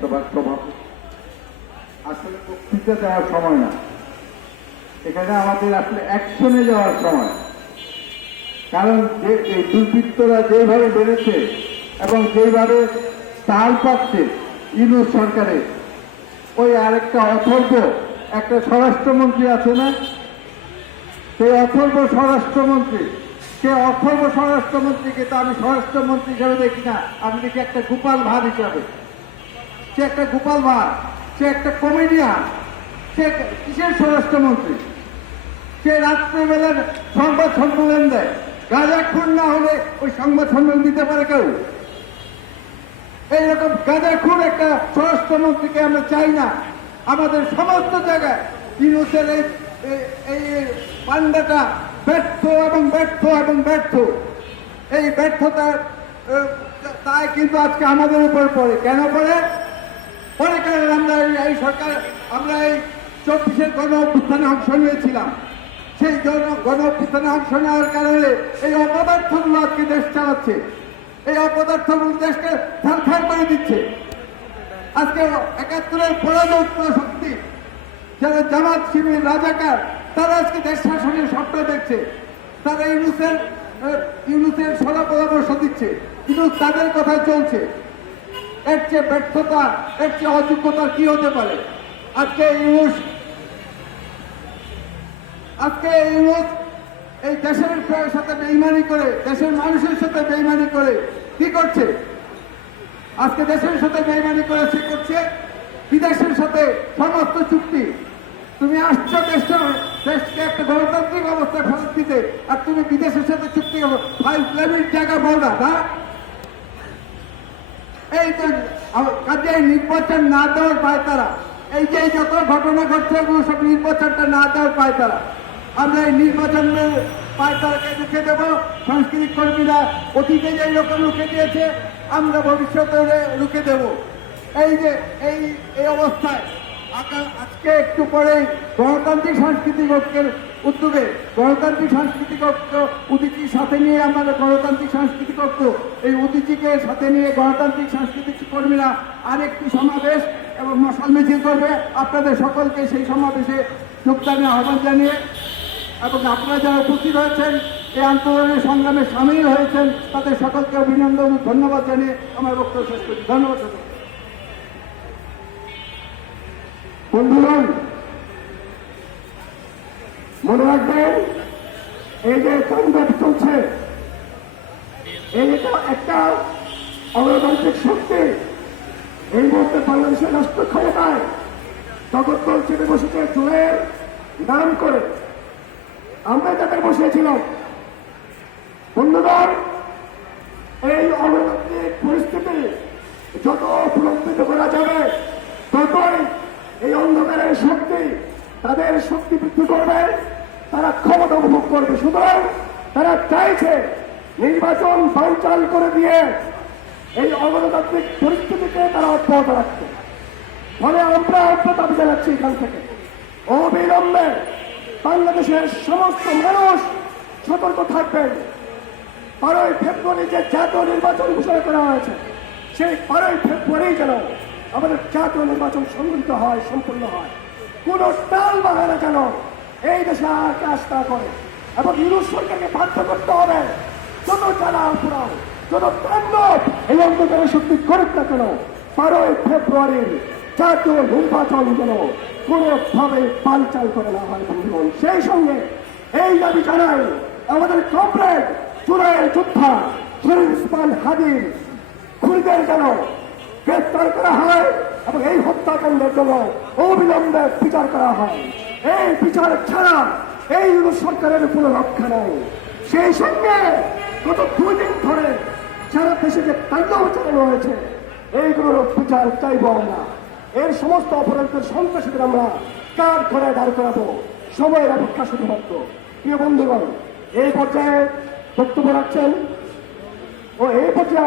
প্রভাব আসলে বক্তৃতা দেওয়ার সময় না, এখানে আমাদের আসলে অ্যাকশনে যাওয়ার সময়। কারণ যে এই দুর্বৃত্তরা যেভাবে বেড়েছে এবং যেভাবে তাল পাচ্ছে ইউনূস সরকারের, ওই আরেকটা অথর্ব একটা স্বরাষ্ট্রমন্ত্রী আছে না, সেই অথর্ব স্বরাষ্ট্রমন্ত্রীকে তো আমি স্বরাষ্ট্রমন্ত্রী হিসাবে দেখি না, আমি দেখি একটা গোপাল ভাঁড় হিসাবে। সে একটা গোপাল ভাঁড়, সে একটা কমেডিয়ান, সে কিসের স্বরাষ্ট্রমন্ত্রী? সে রাত্রেবেলার সংবাদ সম্মেলন দেয়। গাঁজাখুর না হলে ওই সংবাদ সম্মেলন দিতে পারে কেউ? এইরকম গাঁজাখুর একটা স্বরাষ্ট্রমন্ত্রীকে আমরা চাই না আমাদের সমস্ত জায়গায়। ইউনূসের এই পান্ডাটা ব্যর্থ এবং ব্যর্থ এবং ব্যর্থ। এই ব্যর্থতার তাই কিন্তু আজকে আমাদের উপর পড়ে। কেন পড়ে? কারণ আমরা এই সরকার, আমরা এই 24-এর গণ অভ্যুত্থানে অংশ নিয়েছিলাম। সেই গণ অভ্যুত্থানে অংশ নেওয়ার কারণে এই অপদার্থগুলো আজকে দেশ চালাচ্ছে। এই অপদার্থগুলো দেশকে ছারখার করে দিচ্ছে। আজকে 71-এর পরাজয় শক্তি যারা জামাত শিবির রাজাকার, তারা আজকে দেশ শাসনের স্বপ্ন দেখছে। তারা ইউনূসের সলা পরামর্শ দিচ্ছে, কিন্তু তাদের কথা চলছে। এর চেয়ে ব্যর্থতা, এর চেয়ে অযোগ্যতা কি হতে পারে? আজকে ইউনূস এই দেশের সাথে বেইমানি করে, দেশের মানুষের সাথে বেইমানি করে কি করছে? আজকে দেশের সাথে বেইমানি করে সে করছে বিদেশের সাথে সমস্ত চুক্তি। তুমি আসছো দেশকে একটা গণতান্ত্রিক অবস্থায় ফেরত দিতে, আর তুমি বিদেশের সাথে চুক্তি করো। 5 লেভেল জায়গা বলরা না। এই তো কাজে নির্বাচন না দেওয়ার পায় তারা। এই যে যত ঘটনা ঘটছে ওগুলো সব নির্বাচনটা না দেওয়ার পায় তারা। আমরা এই নির্বাচনের পায় তারাকে রুখে দেব। সাংস্কৃতিক কর্মীরা অতীতে যে রকম রুখে দিয়েছে, আমরা ভবিষ্যতে রুখে দেব। এই যে এই অবস্থায় আজকে একটু পরে গণতান্ত্রিক সাংস্কৃতিক ঐক্যের উদ্যোগে গণতান্ত্রিক সাংস্কৃতিক ঐক্য উদীচীর সাথে নিয়ে আমাদের গণতান্ত্রিক সাংস্কৃতিক ঐক্য, এই উদীচীকে সাথে নিয়ে গণতান্ত্রিক সাংস্কৃতিক কর্মীরা আরেকটি সমাবেশ এবং মশাল মিছিল করবে। আপনাদের সকলকে সেই সমাবেশে যোগদানের আহ্বান জানিয়ে এবং আপনারা যারা উপস্থিত হয়েছেন, এই আন্দোলনের সংগ্রামে সামিল হয়েছেন, তাদের সকলকে অভিনন্দন ও ধন্যবাদ জানিয়ে আমার বক্তব্য শেষ করছি। ধন্যবাদ। বন্ধুগণ, মনে রাখবেন, এই যে সংঘাত চলছে, এই একটা অগণতান্ত্রিক শক্তি এই মুহূর্তে বাংলাদেশের রাষ্ট্র ক্ষমতায় জগদ্দল চেপে বসেছে জোরের নাম করে। আমরা তাদের বসিয়েছিলাম। বন্ধুগণ, এই অগণতান্ত্রিক পরিস্থিতি যত প্রলম্বিত করা যাবে, ততই এই অন্ধকারের শক্তি তাদের শক্তি বৃদ্ধি করবে, তারা ক্ষমতা উপভোগ করবে। সুতরাং তারা চাইছে নির্বাচন বানচাল করে দিয়ে এই অগণতান্ত্রিক পরিস্থিতিকে তারা অব্যাহত রাখছে। ফলে আমরা দাবি জানাচ্ছি এখান থেকে অবিলম্বে বাংলাদেশের সমস্ত মানুষ সতর্ক থাকবেন। 12ই ফেব্রুয়ারি যে জাতীয় নির্বাচন ঘোষণা করা হয়েছে, সেই 12ই ফেব্রুয়ারি যেন আমাদের জাতীয় নির্বাচন সংগঠিত হয়, সম্পূর্ণ হয়। কোন টাল বাহানা যেন এই দেশে আর কাজ না করে, এবং ইউনূস সরকারকে বাধ্য করতে হবে যত জ্বালাও পোড়াও, যত তাণ্ডব এই অন্ধকারের শক্তি করুক না কেন, 12ই ফেব্রুয়ারির জাতীয় নির্বাচন যেন কোনোভাবে বানচাল করে না হয়। বন্ধুগণ, সেই সঙ্গে এই দাবি জানাই আমাদের কমরেড জুলাইয়ের যোদ্ধা শরীফ ওসমান হাদির খুনিদের যেন গ্রেফতার করা হয় এবং এই হত্যাকাণ্ডের জন্য অবিলম্বে বিচার করা হয়। এই বিচার ছাড়া এই ইউনূস সরকারের কোনো রক্ষা নেই। সেই সঙ্গে গত 2 দিন ধরে সারা দেশে যে তাণ্ডব চালানো হয়েছে, এইগুলোর বিচার চাইব আমরা। এর সমস্ত অপরাধের সন্ত্রাসীদের আমরা কার করে দাঁড় করাবো, সময়ের অপেক্ষা শুধুমাত্র। প্রিয় বন্ধুগণ, এই পর্যায়ে বক্তব্য রাখছেন ও এই পর্যায়ে